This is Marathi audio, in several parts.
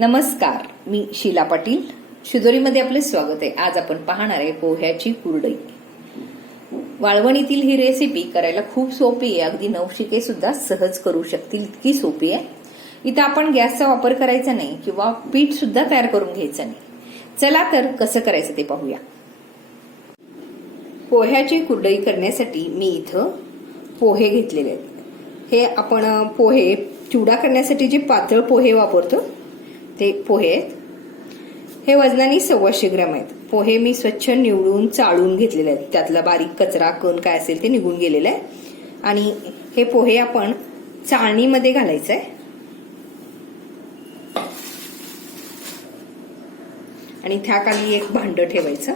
नमस्कार मी शीला पाटील. शिदोरीमध्ये आपले स्वागत आहे. आज आपण पाहणार आहे पोह्याची कुरडई. वाळवणीतील ही रेसिपी करायला खूप सोपी आहे. अगदी नवशिके सुद्धा सहज करू शकतील. इतकी सोपी आहे. इथं आपण गॅसचा वापर करायचा नाही किंवा पीठ सुद्धा तयार करून घ्यायचं नाही. चला तर कसं करायचं ते पाहूया. पोह्याची कुरडई करण्यासाठी मी इथं पोहे घेतलेले आहेत. हे आपण पोहे चिवडा करण्यासाठी जे पातळ पोहे वापरतो ते पोहे आहेत. हे वजनाने सव्वाशे ग्रॅम आहेत. पोहे मी स्वच्छ निवडून चाळून घेतलेले आहेत. त्यातला बारीक कचरा कण काय असेल ते निघून गेलेलं आहे. आणि हे पोहे आपण चाळणीमध्ये घालायचं आहे. आणि त्याखाली एक भांड ठेवायचं.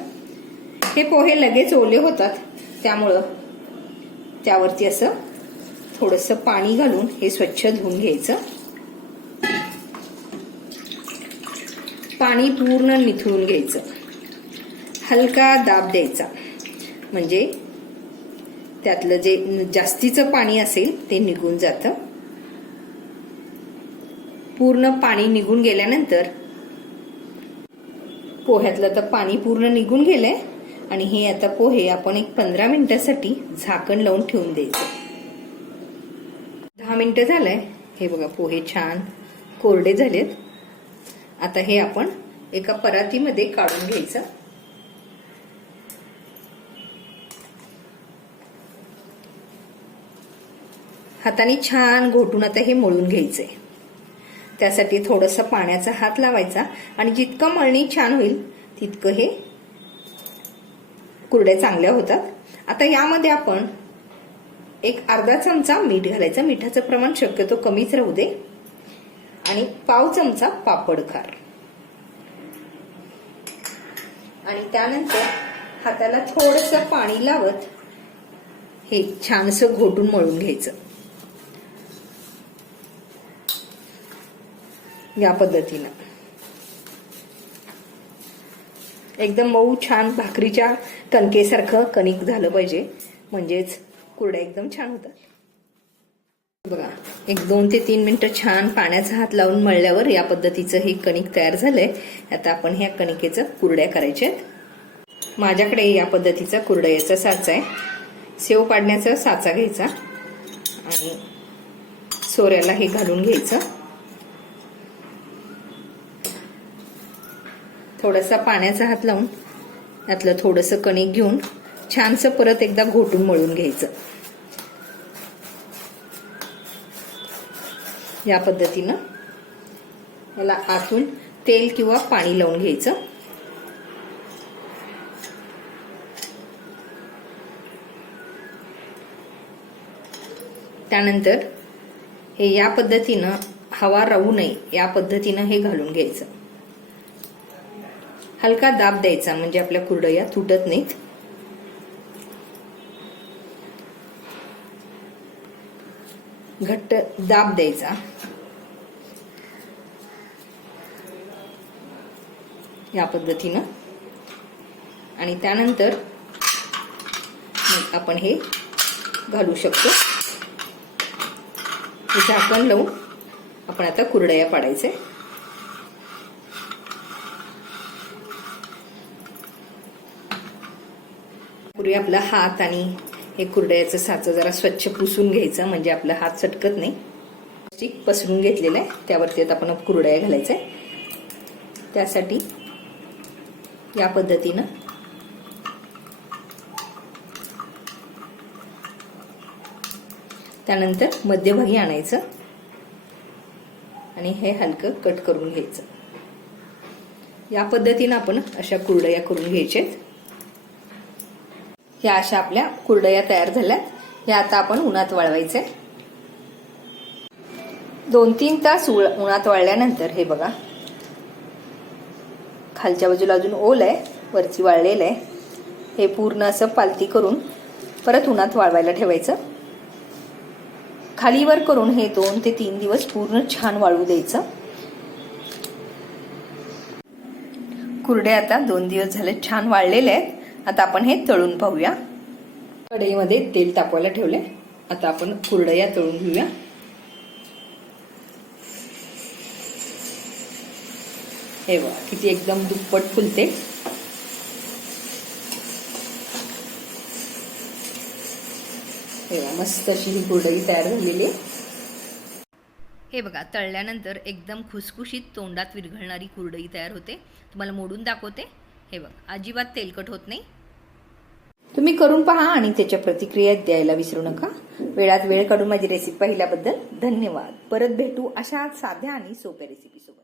हे पोहे लगेच ओले होतात. त्यामुळं त्यावरती असं थोडंसं पाणी घालून हे स्वच्छ धुवून घ्यायचं. पाणी पूर्ण निथळून घ्यायचं. हलका दाब द्यायचा. म्हणजे त्यातलं जे जास्तीचं पाणी असेल ते निघून जातं. पूर्ण पाणी निघून गेल्यानंतर पोह्यातलं तर पाणी पूर्ण निघून गेलंय. आणि हे आता पोहे आपण एक पंधरा मिनिटासाठी झाकण लावून ठेवून द्यायचं. दहा मिनिटं झालंय. हे बघा पोहे छान कोरडे झालेत. आता हे आपण एका परातीमध्ये काढून घ्यायचा. हाताने छान घोटून आता हे मळून घ्यायचंय. त्यासाठी थोडंसं पाण्याचा हात लावायचा आणि जितकं मळणी छान होईल तितकं हे कुरड्या चांगल्या होतात. आता यामध्ये आपण एक अर्धा चमचा मीठ घालायचं. मिठाचं प्रमाण शक्यतो कमीच राहू दे. आणि पाव चमचा पापड खार आणि त्यानंतर हाताला थोडस पाणी लावत हे छानसं घोटून मळून घ्यायचं. या पद्धतीनं. एकदम मऊ छान भाकरीच्या कणकेसारखं कणिक झालं पाहिजे. म्हणजेच कुरड्या एकदम छान होतात. बघा एक दोन ते तीन मिनिटं छान पाण्याचा हात लावून मळल्यावर या पद्धतीचं हे कणिक तयार झालंय. आता आपण ह्या कणिकेचं कुरड्या करायच्या माझ्याकडे या पद्धतीचा कुरडयाचा साचा आहे. सेव पाडण्याचा साचा घ्यायचा आणि सोऱ्याला हे घालून घ्यायचं. थोडासा पाण्याचा हात लावून त्यातलं थोडंसं कणिक घेऊन छानसं परत एकदा घोटून मळून घ्यायचं. या पद्धतीनं याला आतून तेल किंवा पाणी लावून घ्यायचं. त्यानंतर हे या पद्धतीनं हवा राहू नये या पद्धतीनं हे घालून घ्यायचं. हलका दाब द्यायचा म्हणजे आपल्या कुरडया तुटत नाहीत. घट्ट दाब द्यायचा. या पद्धतीनं. आणि त्यानंतर आपण हे घालू शकतो. हे झाकण लावून आपण आता कुरडया पाडायचे. पूर्वी आपला हात आणि हे कुरड्याचं साचं जरा स्वच्छ पुसून घ्यायचं म्हणजे आपला हात चटकत नाही. प्लास्टिक पसरून घेतलेलं आहे. त्यावरती आता आपण कुरडया घालायचं आहे. त्यासाठी या पद्धतीनं त्यानंतर मध्यभागी आणायचं आणि हे हलकं कट करून घ्यायचं. या पद्धतीनं आपण अशा कुरडया करून घ्यायच्यात ह्या अशा आपल्या कुरडया तयार झाल्यात. ह्या आता आपण उन्हात वाळवायचे. दोन तीन तास उन्हात वाळल्यानंतर हे बघा. खालच्या बाजूला अजून ओल आहे वरची वाळलेलं आहे. हे पूर्ण असं पालती करून परत उन्हात वाळवायला ठेवायचं. खालीवर करून हे दोन ते तीन दिवस पूर्ण छान वाळू द्यायचं. कुरडे आता दोन दिवस झाले छान वाळलेले आहेत. आता आपण हे तळून पाहूया. कढईमध्ये तेल तापवायला ठेवले आता आपण कुरडया तळून घेऊया. हे बघा किती एकदम दुप्पट फुलते. हे मस्त अशी ही कुरडई तयार झालेली हे बघा तळल्यानंतर एकदम खुसखुशीत तोंडात विरघळणारी कुरडई तयार होते. तुम्हाला मोडून दाखवते. हे बघा अजिबात तेलकट होत नाही. तुम्ही करून पहा आणि त्याच्या प्रतिक्रिया द्यायला विसरू नका. वेळात वेळ काढून माझी रेसिपी पाहिल्याबद्दल धन्यवाद. परत भेटू अशा साध्या आणि सोप्या रेसिपी सोबत.